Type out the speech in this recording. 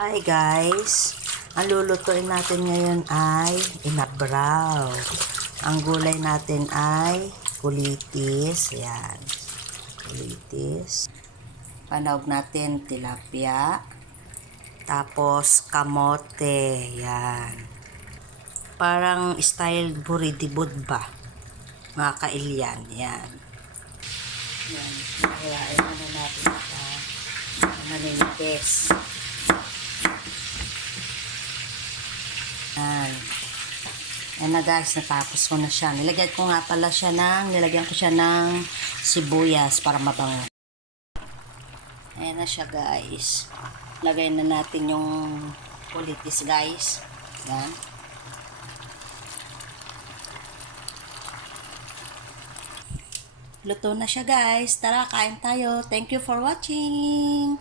Hi guys! Ang lulutuin natin ngayon ay inabraw. Ang gulay natin ay kulitis. Yan. Kulitis. Panahog natin tilapia. Tapos kamote. Yan. Parang style buridibud ba? Mga kailyan. Yan. Yan. Hiwain muna natin sa maninipis. Ayan na guys, natapos ko na siya. Nilagyan ko siya ng sibuyas para mabango. Ayan na siya guys. Lagay na natin yung kulitis guys. Ayan. Luto na siya guys. Tara, kain tayo. Thank you for watching.